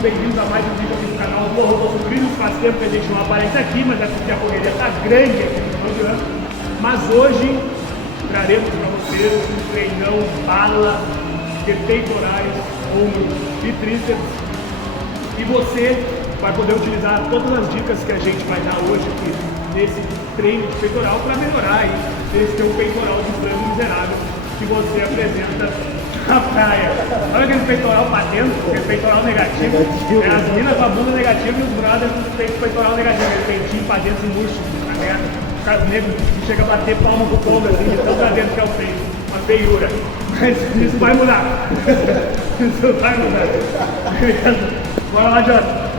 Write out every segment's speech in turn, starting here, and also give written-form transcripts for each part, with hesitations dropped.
bem-vindos a mais um vídeo aqui no canal. Porra, eu tô subindo, faz tempo que a gente não aparece aqui, mas é porque a correria tá grande aqui no programa. Mas hoje traremos para vocês um treinão bala de peitorais, ombro e tríceps. E você vai poder utilizar todas as dicas que a gente vai dar hoje aqui nesse treino de peitoral para melhorar aí esse teu peitoral de frango miserável que você apresenta na praia. Olha aquele peitoral batendo, aquele peitoral negativo. É as minas com a bunda negativa e os brothers com o peitoral negativo. Aquele peitinho pra dentro e murcho na merda. Os caras negros que chega a bater palma com palma assim, de tão pra dentro que é o peito. Uma feiura. Mas isso vai mudar. Isso vai mudar. Bora lá, Jota.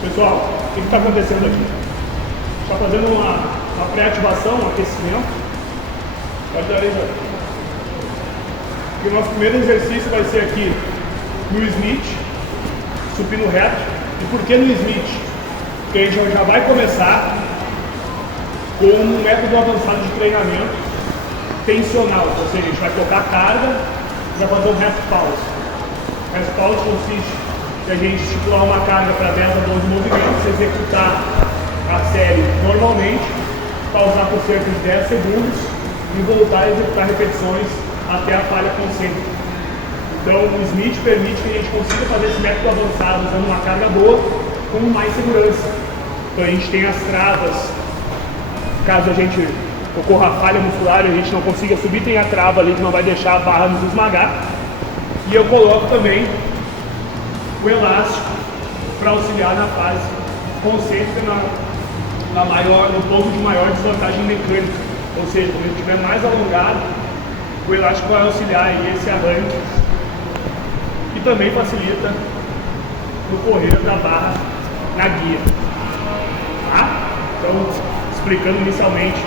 Pessoal, o que está acontecendo aqui? Está fazendo uma pré-ativação, um aquecimento. Pode dar aí, o nosso primeiro exercício vai ser aqui no Smith, supino reto. E por que no Smith? Porque a gente já vai começar com um método avançado de treinamento tensional, ou seja, a gente vai tocar a carga e vai fazer um rest pause. Rest pause consiste a gente estipular uma carga para 10 a 12 movimentos, executar a série normalmente, pausar por cerca de 10 segundos e voltar a executar repetições até a falha concêntrica. Então o Smith permite que a gente consiga fazer esse método avançado usando uma carga boa com mais segurança. Então a gente tem as travas, caso a gente ocorra a falha muscular e a gente não consiga subir, tem a trava ali que não vai deixar a barra nos esmagar. E eu coloco também o elástico para auxiliar na fase concêntrica no ponto de maior desvantagem mecânica, ou seja, quando ele estiver mais alongado, o elástico vai auxiliar aí esse arranque e também facilita no correr da barra na guia. Tá? Então, explicando inicialmente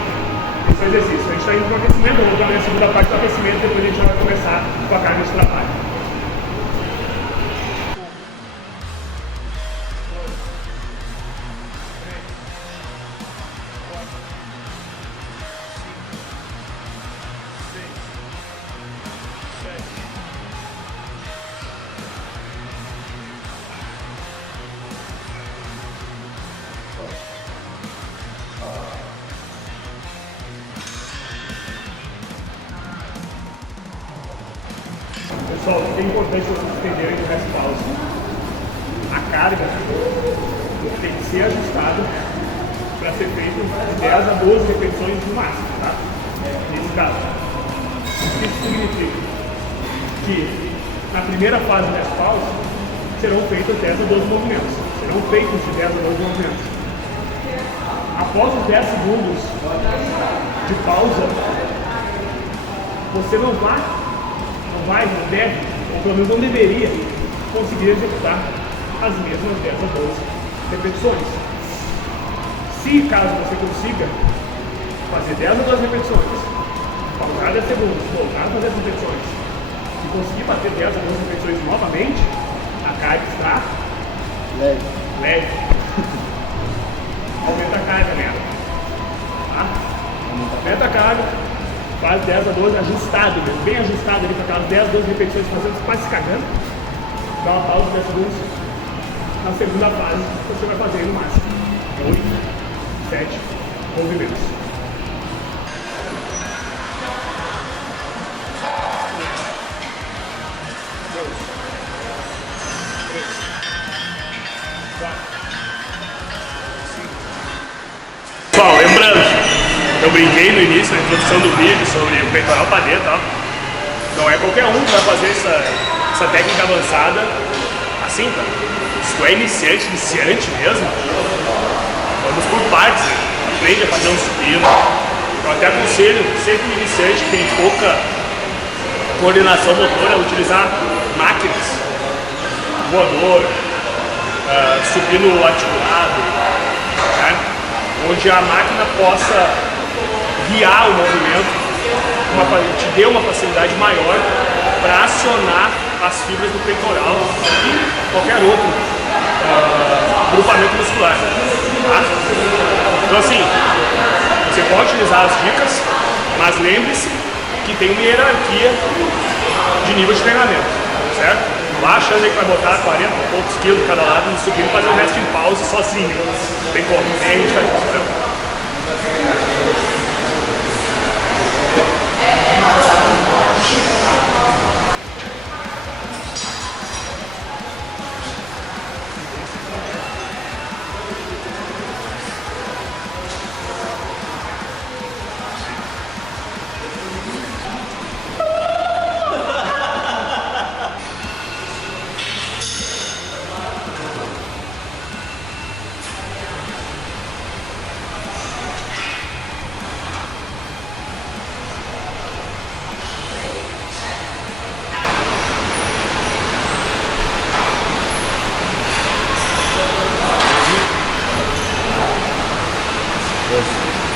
esse exercício. A gente está indo para o aquecimento, eu vou para a segunda parte do aquecimento, depois a gente vai começar com a carga de trabalho. Pessoal, o que é importante vocês entenderem no rest pause? A carga tem que ser ajustada para ser feito de 10 a 12 repetições no máximo, tá? Nesse caso. Isso significa que na primeira fase do rest pause serão feitos 10 a 12 movimentos. Serão feitos de 10 a 12 movimentos. Após os 10 segundos de pausa, você não deve, ou pelo menos não deveria, conseguir executar as mesmas 10 a 12 repetições. Se caso você consiga fazer 10 a 12 repetições, pausar 10 segundos, voltar a fazer as repetições, se conseguir bater 10 a 12 repetições novamente, a carga está leve. Aumenta a carga nela. Tá? Aumenta a carga. Faz 10 a 12 ajustado, bem ajustado ali para aquelas 10 a 12 repetições, fazendo quase se cagando. Dá uma pausa de 10 segundos. Na segunda fase, você vai fazer no máximo 8, 7 movimentos. Pessoal, lembrando, eu brinquei no início, na introdução do vídeo, sobre o peitoral para dentro, ó. Não é qualquer um que vai fazer essa técnica avançada assim, tá? Se tu é iniciante mesmo, vamos por partes, aprende a fazer um supino. Eu até aconselho, sempre iniciante que tem coordenação motora, utilizar máquinas, voador, supino articulado, né? Onde a máquina possa guiar o movimento, te dê uma facilidade maior para acionar as fibras do peitoral e qualquer outro grupamento muscular. Tá? Então assim, você pode utilizar as dicas, mas lembre-se que tem uma hierarquia de nível de treinamento, certo? Não vá achando aí que vai botar 40 e poucos quilos de cada lado no supino e fazer o resto em pause sozinho. Não tem como, nem a gente faz isso, né?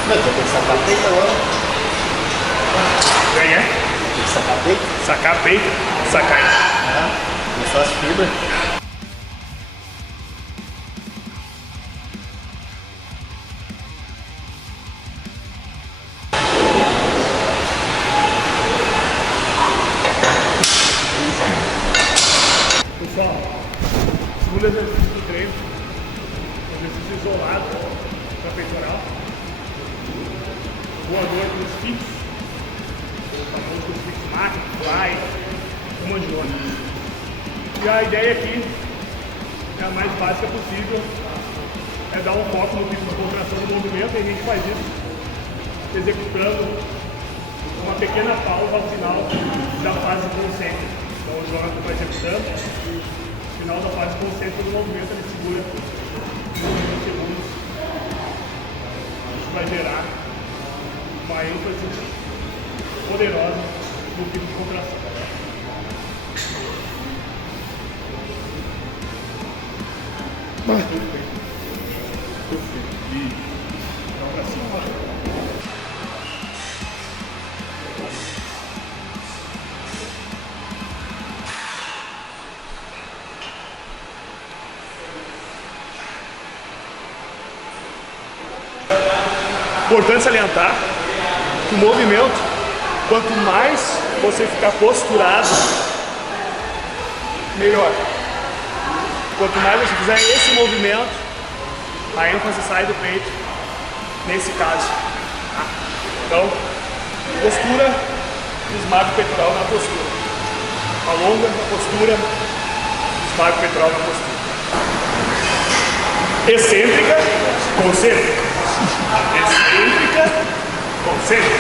Não, tem que sacar peito agora. Quem é? Tem que sacar peito. Sacar peito, sacar. É só as fibras. Pessoal, segundo exercício do treino, exercício isolado para peitoral, voador com os fixos, o famoso crucifixo máquina, fly, um monte de outros. E a ideia aqui é a mais básica possível, é dar um foco no pico de contração do movimento, e a gente faz isso executando uma pequena pausa ao final da fase concêntrica. Então o Jonathan vai executando, no final da fase concêntrica do movimento ele segura 20 segundos. Isso vai gerar uma ênfase poderosa no pico de contração. Tudo bem. E então pra cima. Importante salientar que o movimento, quanto mais você ficar posturado, melhor. Quanto mais você fizer esse movimento, a ênfase sai do peito, nesse caso. Tá? Então, postura, esmaga o peitoral na postura. Alonga a postura, esmaga o peitoral na postura. Excêntrica, concêntrica. Excêntrica, concêntrica.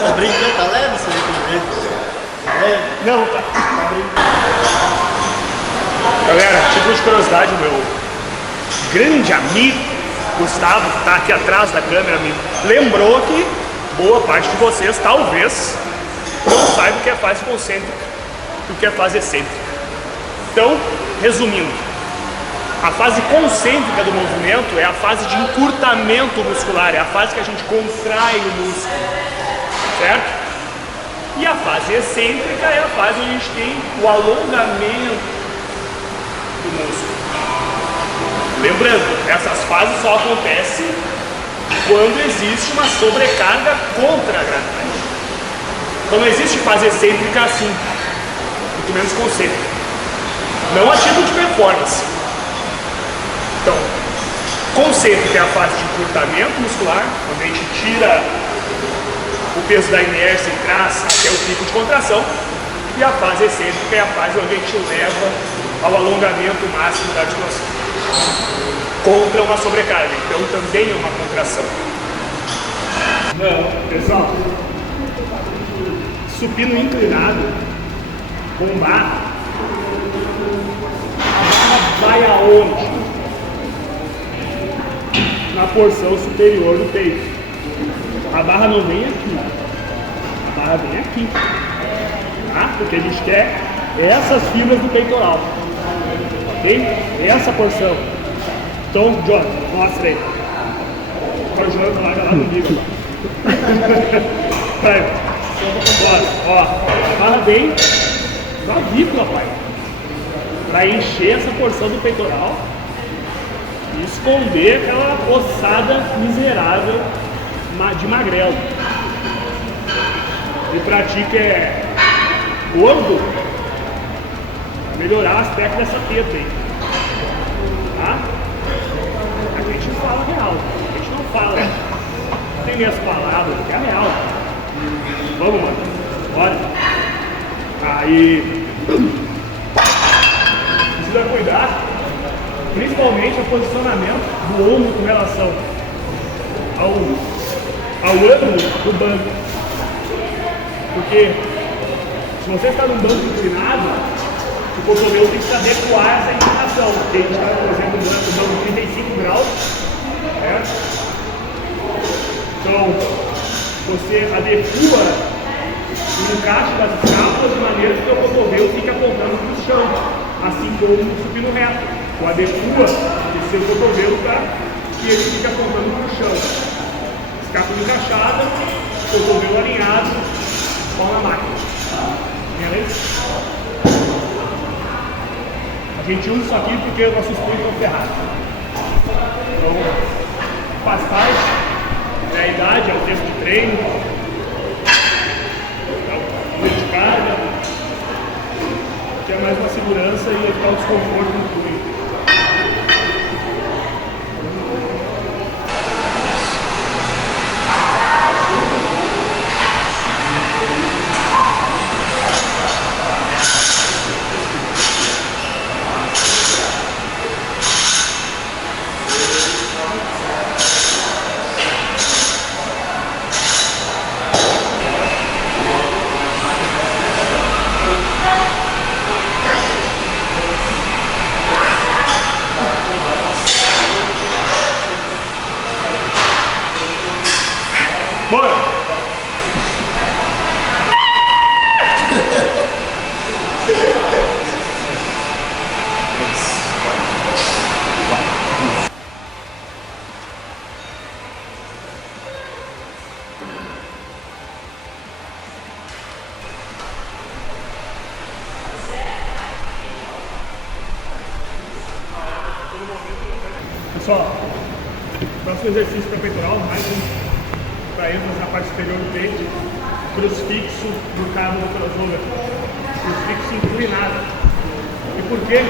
Tá brincando, tá leve isso aí? Leve? Não, tá. Tá brincando. Galera, tipo de curiosidade, o meu grande amigo Gustavo, que tá aqui atrás da câmera, me lembrou que boa parte de vocês talvez não saiba o que é fase concêntrica e o que é fase excêntrica. Então, resumindo, a fase concêntrica do movimento é a fase de encurtamento muscular, é a fase que a gente contrai o músculo, certo? E a fase excêntrica é a fase onde a gente tem o alongamento do músculo. Lembrando, essas fases só acontecem quando existe uma sobrecarga contra a gravidade. Então não existe fase excêntrica assim, muito menos concêntrica. Não a título de performance. Então, concêntrica é a fase de encurtamento muscular, onde a gente tira o peso da inércia e traz até o pico de contração. E a fase excêntrica é a fase onde a gente leva ao alongamento máximo da articulação contra uma sobrecarga, então também é uma contração. Não, pessoal, supino inclinado com barra, a barra vai aonde? Na porção superior do peito. A barra não vem aqui, a barra vem aqui, tá? Porque a gente quer essas fibras do peitoral, ok? Essa porção. Então, John, mostra aí. Agora o João larga lá no bico. Ó, a barra vem na vícula, pai, para encher essa porção do peitoral e esconder aquela ossada miserável de magrelo. E pratica gordo para melhorar o aspecto dessa teta aí, tá? A gente não fala real, a gente não fala, não tem minhas palavras, que é real. Vamos, mano, bora. Aí precisa cuidar principalmente o posicionamento do ombro com relação ao ângulo do banco. Porque se você está num banco inclinado, o cotovelo tem que se adequar a essa inclinação. Porque a gente está, por exemplo, no banco 35 graus, certo? Então, você adequa o encaixe das escápulas de maneira que o cotovelo fique apontando para o chão, assim como o supino reto. O adequa o seu cotovelo para que ele fique apontando para o chão. Escápula encaixada, cotovelo alinhado, pau na máquina. Beleza? A gente usa isso aqui porque nossos punhos estão ferrados. Então, faz parte, é a idade, é o tempo de treino, é o de carga, que é mais uma segurança e evitar o desconforto no punho. Bora! Pessoal, próximo exercício para peitoral, mais um para ênfase na parte superior do peito, crucifixo do cabo do crossover, crucifixo inclinado. E por que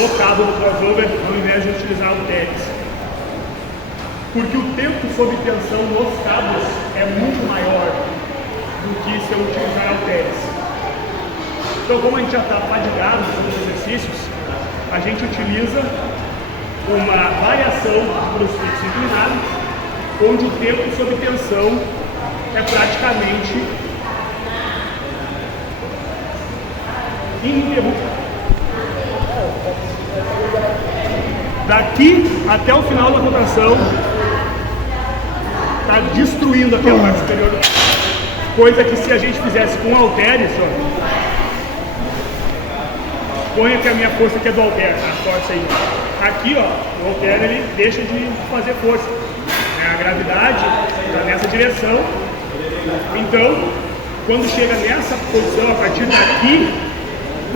no cabo do crossover ao invés de utilizar halteres? Porque o tempo sob tensão nos cabos é muito maior do que se eu utilizar halteres. Então, como a gente já está fadigado nos exercícios, a gente utiliza uma variação de crucifixo inclinado, onde o tempo sob tensão é praticamente ininterrupto. Daqui até o final da rotação, está destruindo aquela parte superior, coisa que se a gente fizesse com halteres, ó, põe que a minha força aqui é do halter, a força aí. Aqui, ó, o halter ele deixa de fazer força. A gravidade está nessa direção. Então, quando chega nessa posição, a partir daqui,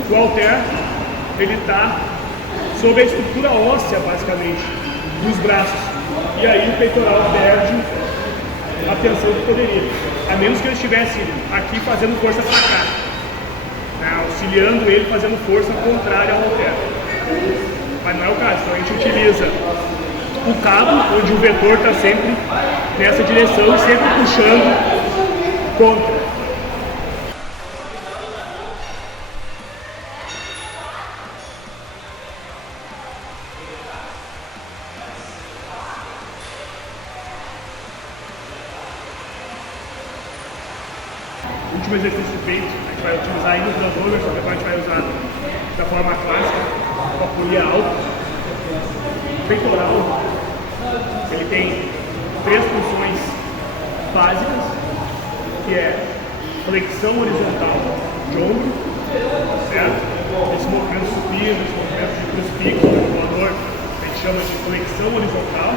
o halter ele está sob a estrutura óssea, basicamente, dos braços. E aí o peitoral perde a tensão que poderia. A menos que ele estivesse aqui fazendo força para cá, né, auxiliando ele fazendo força contrária ao halter. Mas não é o caso. Então a gente utiliza o cabo, onde o vetor está sempre nessa direção e sempre puxando contra. O último exercício de peito, a gente vai utilizar ainda os crossover, só que agora a gente vai usar da forma clássica, com a polia alta. O peitoral, ele tem 3 funções básicas, que é flexão horizontal de ombro, certo? Esse movimento supino, esse movimento de crucifixo, voador, a gente chama de flexão horizontal.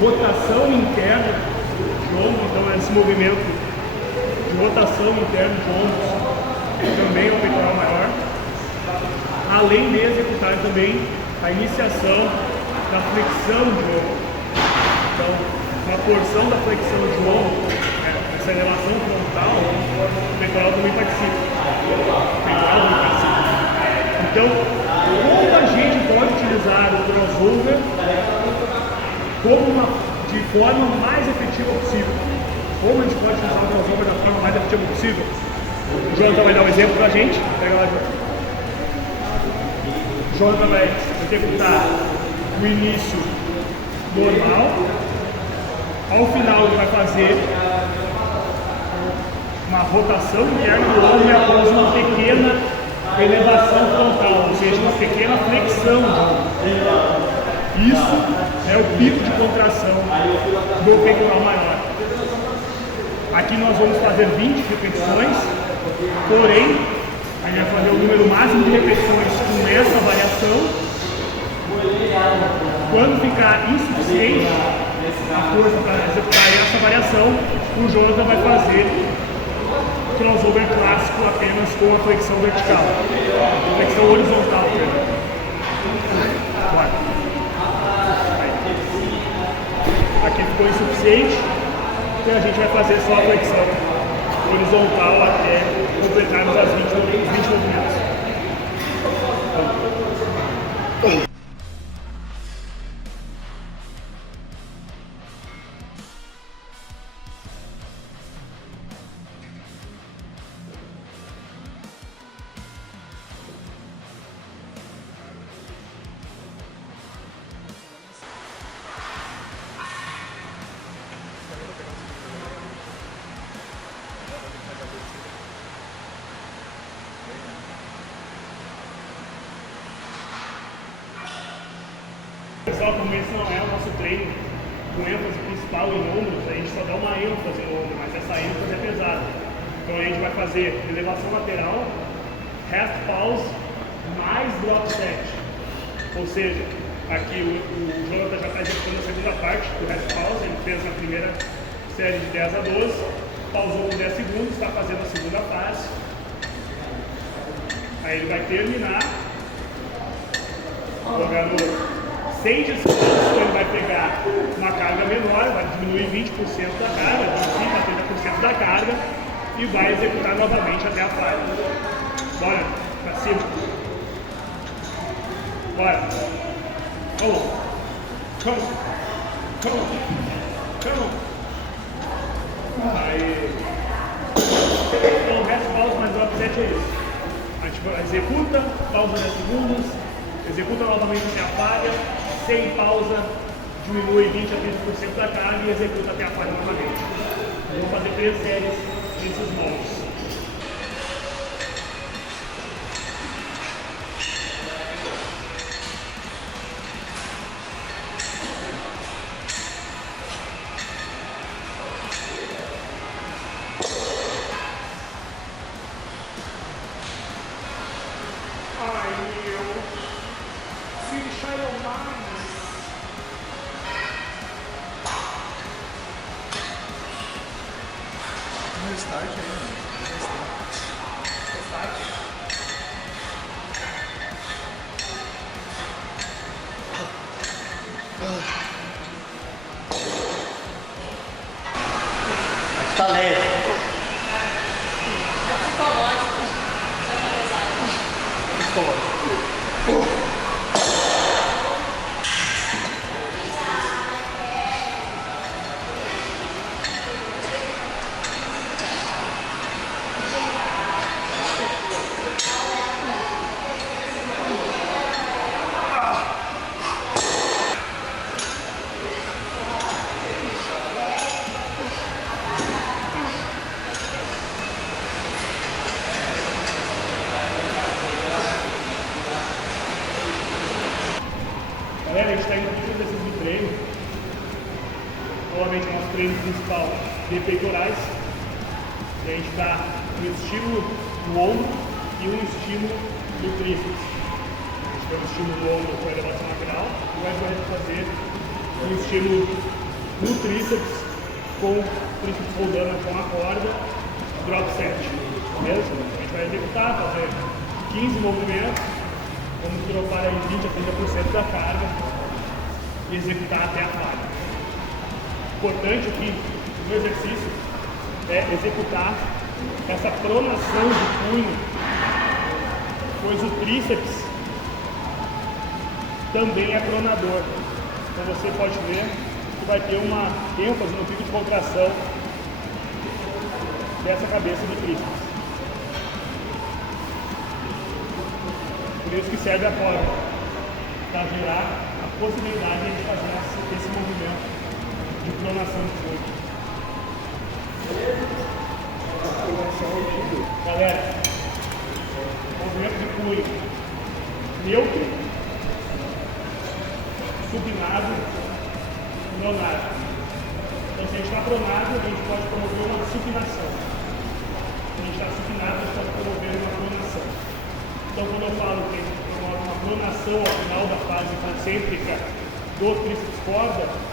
Rotação interna de ombro, então esse movimento de rotação interna de ombros também é um peitoral maior, além de executar também a iniciação da flexão de ombro. Então, uma porção da flexão de ombro, essa elevação frontal, o peitoral também participa. Então, como a gente pode utilizar o crossover de forma mais efetiva possível? Como a gente pode utilizar o crossover da forma mais efetiva possível? O Jonathan vai dar um exemplo pra gente. Pega lá, Jonathan. O Jonathan vai executar o início normal. Ao final ele vai fazer uma rotação interna do ombro e após uma pequena elevação frontal, ou seja, uma pequena flexão de ombro. Isso é o pico de contração do peitoral maior. Aqui nós vamos fazer 20 repetições, porém, a gente vai fazer o número máximo de repetições com essa variação. Quando ficar insuficiente a força para executar essa variação, o Jonathan vai fazer crossover clássico apenas com a flexão vertical, flexão horizontal. Bora. Aqui ficou insuficiente, então a gente vai fazer só a flexão horizontal até completarmos as 20 movimentos. Pessoal, como esse não é o nosso treino com ênfase principal em ombros, a gente só dá uma ênfase no ombro, mas essa ênfase é pesada. Então a gente vai fazer elevação lateral, rest pause, mais drop set. Ou seja, aqui o Jonathan já está executando a segunda parte do rest pause, ele fez na primeira série de 10 a 12, pausou por 10 segundos, está fazendo a segunda fase. Aí ele vai terminar, jogando 6 segundos, ele vai pegar uma carga menor, vai diminuir 20% da carga, 25% a 30% da carga e vai executar novamente até a falha. Bora, pra cima. Bora. Come on. Come on. Come on. Come on. Aí. Então, o resto pausa, mas o offset é isso. A gente executa, pausa 10 segundos, executa novamente até a falha, sem pausa, diminui 20 a 30% da carga e executa até a falha novamente. Vamos fazer 3 séries nesses moldes. Start aí, mano. Tá leve. Galera, a gente está indo para o exercício de treino. Novamente, nosso treino principal de peitorais. A gente dá um estímulo no ombro e um estímulo no tríceps. A gente tem um estímulo no ombro com a elevação lateral e o Ed vai fazer um estímulo no tríceps com o tríceps rodando com a corda, drop set. Beleza? A gente vai executar, fazer 15 movimentos, vamos dropar aí 20 a 30% da carga e executar até a falha. Importante aqui no exercício é executar essa pronação de punho, pois o tríceps também é pronador. Então você pode ver que vai ter uma ênfase no pico de contração dessa cabeça do tríceps. Por isso que serve a corda, para gerar a possibilidade de fazer esse movimento de pronação de punho. Galera, movimento de punho neutro, supinado, pronado. Então, se a gente está pronado, a gente pode promover uma supinação. Se a gente está supinado, a gente pode promover uma pronação. Então, quando eu falo que a gente promove uma pronação ao final da fase concêntrica do tríceps corda,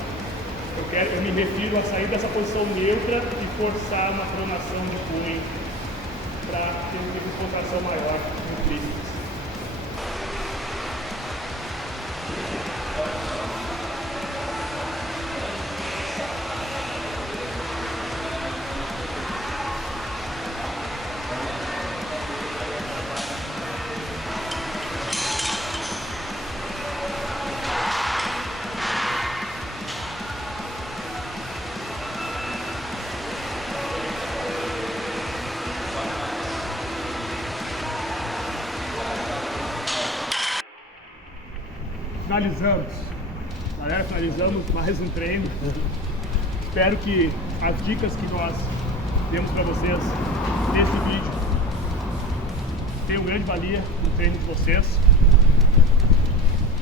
eu me refiro a sair dessa posição neutra e forçar uma pronação de punho para ter um pico de contração maior no tríceps. Finalizamos. Galera, finalizamos mais um treino. Espero que as dicas que nós demos para vocês nesse vídeo tenham grande valia no treino de vocês.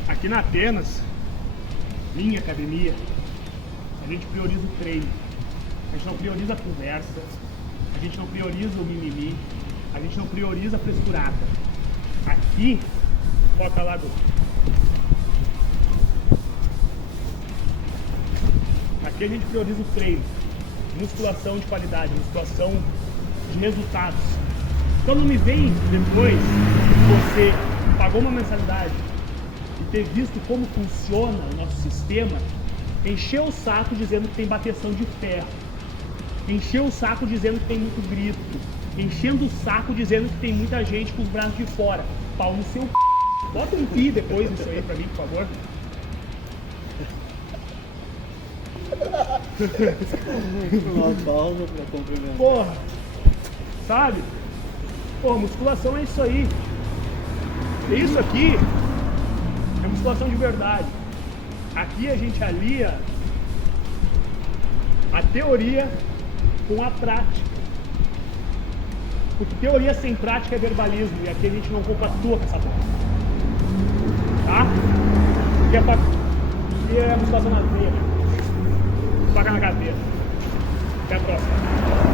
Aqui na Atenas, minha academia, a gente prioriza o treino. A gente não prioriza a conversa, a gente não prioriza o mimimi, a gente não prioriza a frescurada. Aqui, foca lá do... Aqui a gente prioriza o treino, musculação de qualidade, musculação de resultados. Então não me vem depois que você pagou uma mensalidade e ter visto como funciona o nosso sistema, encher o saco dizendo que tem bateção de ferro, encher o saco dizendo que tem muito grito, enchendo o saco dizendo que tem muita gente com os braços de fora. Pau no seu c... Bota um pi depois disso aí pra mim, por favor. Uma pausa pra complementar. Porra, sabe? Porra, musculação é isso aí. Isso aqui é musculação de verdade. Aqui a gente alia a teoria com a prática. Porque teoria sem prática é verbalismo. E aqui a gente não compactua com essa prática. Tá? E é musculação na veia. Paga na cadeira. Até a próxima.